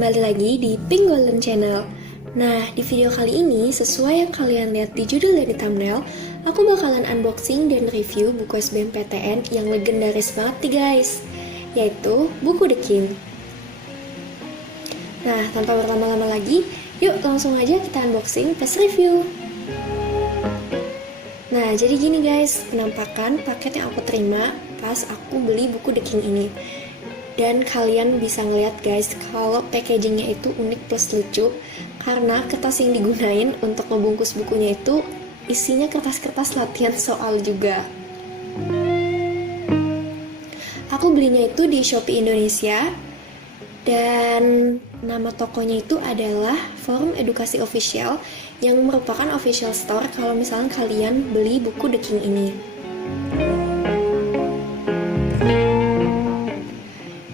kembali lagi di Pink Golden Channel. Nah, di video kali ini, sesuai yang kalian lihat di judul dan di thumbnail, aku bakalan unboxing dan review buku SBMPTN yang legendaris banget nih guys, yaitu buku The King. Nah, tanpa berlama-lama lagi, yuk langsung aja kita unboxing plus review. Nah, jadi gini guys, penampakan paket yang aku terima pas aku beli buku The King ini. Dan kalian bisa ngeliat guys, kalau packagingnya itu unik plus lucu, karena kertas yang digunain untuk ngebungkus bukunya itu isinya kertas-kertas latihan soal juga. Aku belinya itu di Shopee Indonesia, dan nama tokonya itu adalah Forum Edukasi Official, yang merupakan official store kalau misalnya kalian beli buku The King ini.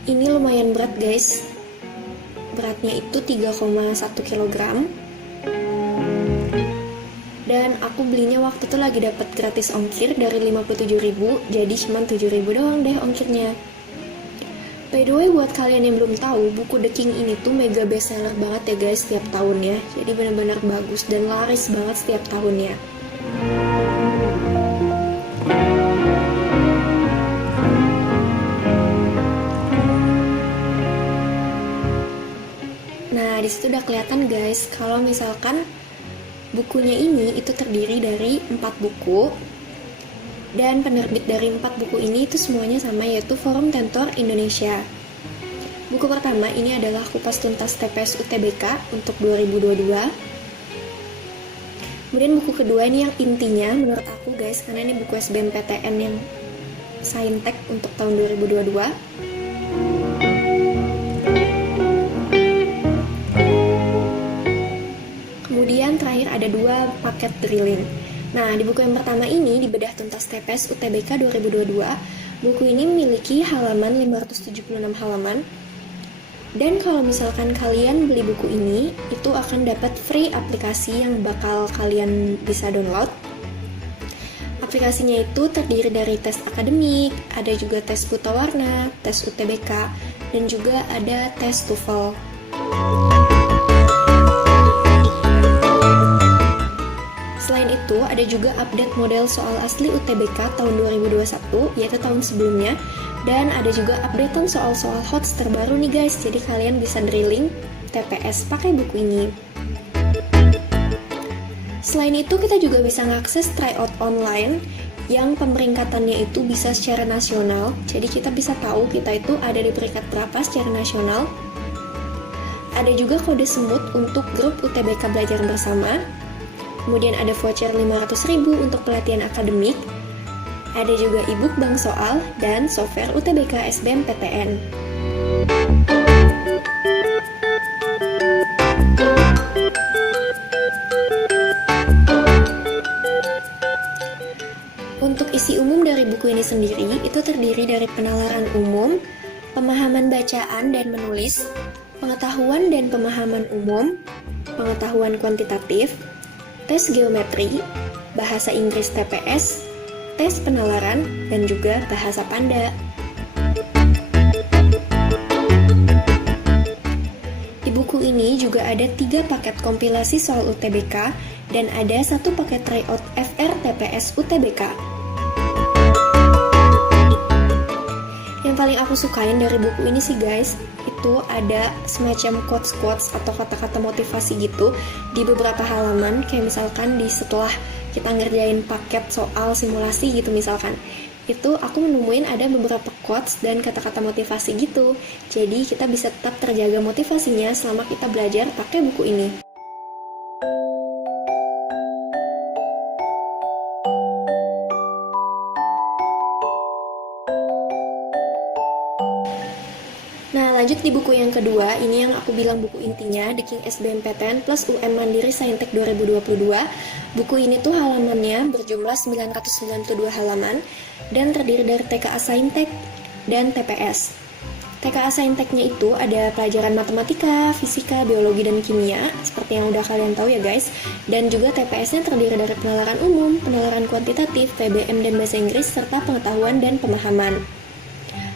Ini lumayan berat guys, beratnya itu 3,1 kg. Dan aku belinya waktu itu lagi dapat gratis ongkir dari 57.000, jadi cuma 7.000 doang deh ongkirnya. By the way, buat kalian yang belum tahu, buku The King ini tuh mega bestseller banget ya guys setiap tahunnya. Jadi benar-benar bagus dan laris banget setiap tahunnya. Nah, disitu udah kelihatan guys, kalau misalkan bukunya ini itu terdiri dari 4 buku. Dan penerbit dari 4 buku ini itu semuanya sama, yaitu Forum Tentor Indonesia. Buku pertama ini adalah Kupas Tuntas TPS UTBK untuk 2022. Kemudian buku kedua ini yang intinya menurut aku guys, karena ini buku SBMPTN yang Saintek untuk tahun 2022. Kemudian terakhir ada 2 paket drilling. Nah, di buku yang pertama ini, di Bedah Tuntas TPS UTBK 2022, buku ini memiliki halaman 576 halaman. Dan kalau misalkan kalian beli buku ini, itu akan dapat free aplikasi yang bakal kalian bisa download. Aplikasinya itu terdiri dari tes akademik, ada juga tes buta warna, tes UTBK, dan juga ada tes TOEFL. Selain itu, ada juga update model soal asli UTBK tahun 2021, yaitu tahun sebelumnya, dan ada juga updatean soal-soal HOTS terbaru nih guys, jadi kalian bisa drilling TPS pakai buku ini. Selain itu, kita juga bisa mengakses tryout online, yang pemeringkatannya itu bisa secara nasional, jadi kita bisa tahu kita itu ada di peringkat berapa secara nasional. Ada juga kode semut untuk grup UTBK Belajar Bersama. Kemudian ada voucher 500.000 untuk pelatihan akademik. Ada juga e-book bank soal dan software UTBK SBMPTN. Untuk isi umum dari buku ini sendiri, itu terdiri dari penalaran umum, pemahaman bacaan dan menulis, pengetahuan dan pemahaman umum, pengetahuan kuantitatif, tes geometri, bahasa Inggris TPS, tes penalaran, dan juga bahasa Panda. Di buku ini juga ada 3 paket kompilasi soal UTBK dan ada 1 paket tryout FR TPS UTBK. Yang paling aku sukain dari buku ini sih guys, itu ada semacam quotes-quotes atau kata-kata motivasi gitu di beberapa halaman, kayak misalkan di setelah kita ngerjain paket soal simulasi gitu misalkan, itu aku menemuin ada beberapa quotes dan kata-kata motivasi gitu, jadi kita bisa tetap terjaga motivasinya selama kita belajar pakai buku ini. Nah, lanjut di buku yang kedua, ini yang aku bilang buku intinya, The King SBMPTN plus UM Mandiri Saintek 2022. Buku ini tuh halamannya berjumlah 992 halaman dan terdiri dari TKA Saintek dan TPS. TKA Sainteknya itu ada pelajaran matematika, fisika, biologi, dan kimia, seperti yang udah kalian tahu ya guys. Dan juga TPS-nya terdiri dari penalaran umum, penalaran kuantitatif, PBM dan bahasa Inggris, serta pengetahuan dan pemahaman.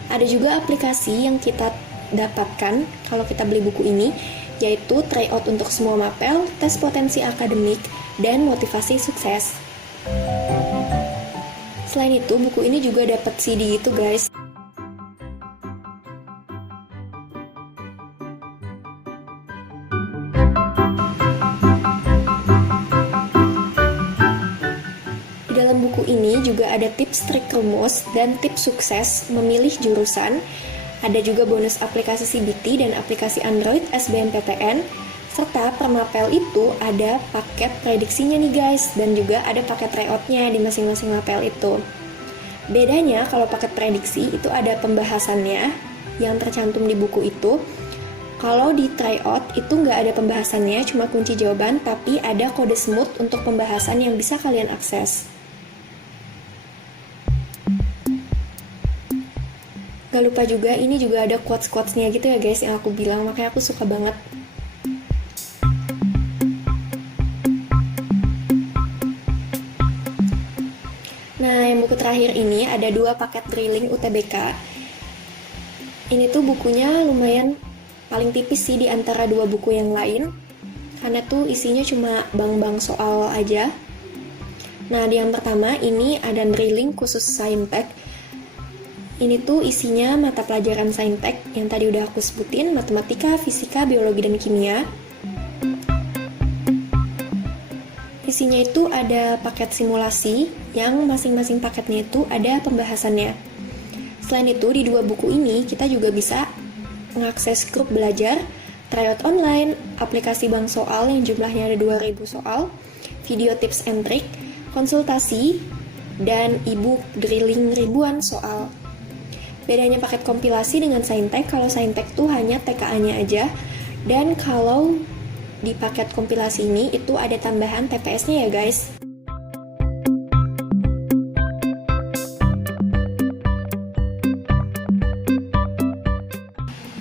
Ada juga aplikasi yang kita dapatkan kalau kita beli buku ini, yaitu tryout untuk semua mapel, tes potensi akademik, dan motivasi sukses. Selain itu, buku ini juga dapat CD gitu guys. Di dalam buku ini juga ada tips trik rumus dan tips sukses memilih jurusan. Ada juga bonus aplikasi CBT dan aplikasi Android SBMPTN, serta per mapel itu ada paket prediksinya nih guys, dan juga ada paket tryout-nya di masing-masing mapel itu. Bedanya kalau paket prediksi itu ada pembahasannya yang tercantum di buku itu. Kalau di tryout itu nggak ada pembahasannya, cuma kunci jawaban, tapi ada kode smooth untuk pembahasan yang bisa kalian akses. Gak lupa juga, ini juga ada quotes-quotesnya gitu ya guys, yang aku bilang, makanya aku suka banget. Nah, yang buku terakhir ini ada 2 paket drilling UTBK. Ini tuh bukunya lumayan paling tipis sih di antara 2 buku yang lain, karena tuh isinya cuma bang-bang soal aja. Nah, di yang pertama ini ada drilling khusus Saintek. Ini tuh isinya mata pelajaran Saintek yang tadi udah aku sebutin, matematika, fisika, biologi, dan kimia. Isinya itu ada paket simulasi yang masing-masing paketnya itu ada pembahasannya. Selain itu, di 2 buku ini kita juga bisa mengakses grup belajar, tryout online, aplikasi bank soal yang jumlahnya ada 2000 soal, video tips and trik, konsultasi, dan e-book drilling ribuan soal. Bedanya paket kompilasi dengan Saintek, kalau Saintek tuh hanya TKA-nya aja, dan kalau di paket kompilasi ini itu ada tambahan TPS-nya ya guys.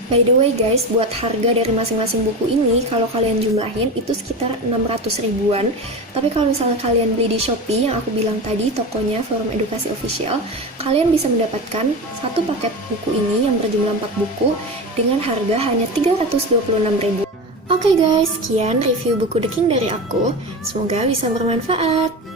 By the way guys, buat harga dari masing-masing buku ini, kalau kalian jumlahin itu sekitar 600 ribuan. Tapi kalau misalnya kalian beli di Shopee, yang aku bilang tadi, tokonya Forum Edukasi Official, kalian bisa mendapatkan satu paket buku ini yang berjumlah 4 buku dengan harga hanya 326 ribu. Oke guys, sekian review buku The King dari aku. Semoga bisa bermanfaat.